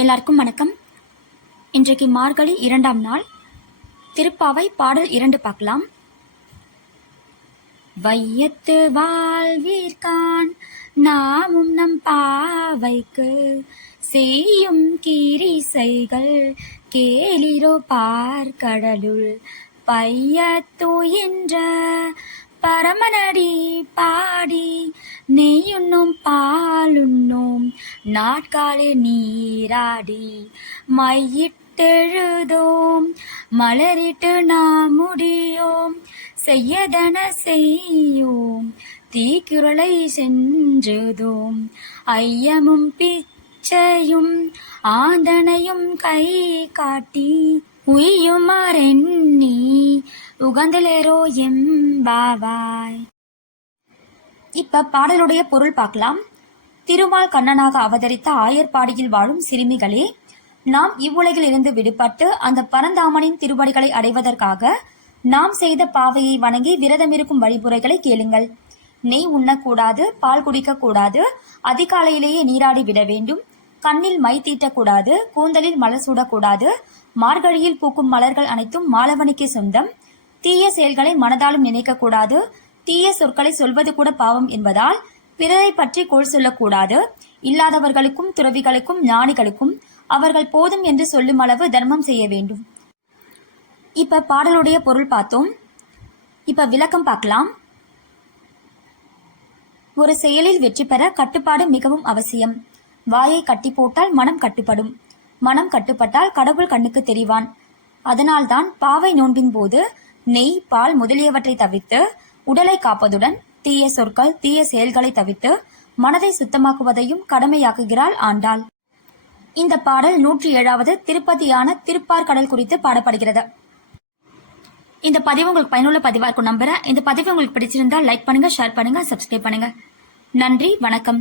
எல்லாருக்கும் வணக்கம். இன்றைக்கு மார்கழி 2ஆம் நாள். திருப்பாவை பாடல் 2 பார்க்கலாம். வையத்து வாழ்வீர்கான் நாமும் நம் பாவைக்கு செய்யும் கீரிசைகள் கேளிரோ பார்க்கடலுள் பையத்துயின்ற பரமனடி பாடி நெய்யுண்ணும் பாலுண்ணும் நாட்காலே நீராடி மையிட்டெழுதோம் மலரிட்டு நாம் முடியோம் செய்யதன செய்யோம் தீக்குறளை சென்றதோம் ஐயமும் பிச்சையும் ஆந்தனையும் கை காட்டி உய்யுமாறெண்ணி உகந்தலேரோ எம்பாவாய். இப்ப பாடலுடைய பொருள் பார்க்கலாம். திருமால் கண்ணனாக அவதரித்த ஆயர்பாடியில் வாழும் சிறுமிகளே, நாம் இவ்வுலகில் இருந்து விடுபட்டு அந்த பரந்தாமனின் திருவடிகளை அடைவதற்காக நாம் செய்த பாவையை வணங்கி விரதமிருக்கும் வழிமுறைகளை கேளுங்கள். நெய் உண்ணக்கூடாது, பால் குடிக்கக்கூடாது, அதிகாலையிலேயே நீராடி விட வேண்டும், கண்ணில் மை தீட்டக்கூடாது, கூந்தலில் மலர் சூடக்கூடாது, மார்கழியில் பூக்கும் மலர்கள் அனைத்தும் மாலவனுக்கே சொந்தம், தீய செயல்களை மனதாலும் நினைக்கக்கூடாது, தீய சொற்களை சொல்வது கூட பாவம் என்பதால் பிறரை பற்றி கோள் சொல்லக்கூடாது, இல்லாதவர்களுக்கும் துறவிகளுக்கும் ஞானிகளுக்கும் அவர்கள் போதும் என்று சொல்லும் அளவு தர்மம் செய்ய வேண்டும். இப்ப பாடலுடைய பொருள் பார்த்தோம். இப்ப விளக்கம் பார்க்கலாம். ஒரு செயலில் வெற்றி பெற கட்டுப்பாடு மிகவும் அவசியம். வாயை கட்டி போட்டால் மனம் கட்டுப்படும், மனம் கட்டுப்பட்டால் கடவுள் கண்ணுக்கு தெரிவான். அதனால்தான் பாவை நோன்பின் போது நெய், பால் முதலியவற்றை தவிர்த்து உடலை காப்பதுடன் தீய சொற்கள், தீய செயல்களை தவிர்த்து மனதை சுத்தமாக்குவதையும் கடமையாக்குகிறாள் ஆண்டாள். இந்த பாடல் 107வது திருப்பதியான திருப்பார்கடல் குறித்து பாடப்படுகிறது. இந்த பதிவு உங்களுக்கு பயனுள்ள பதிவா இருக்கும் நம்புறேன். இந்த பதிவு உங்களுக்கு பிடிச்சிருந்தா லைக் பண்ணுங்க, ஷேர் பண்ணுங்க, சப்ஸ்கிரைப் பண்ணுங்க. நன்றி, வணக்கம்.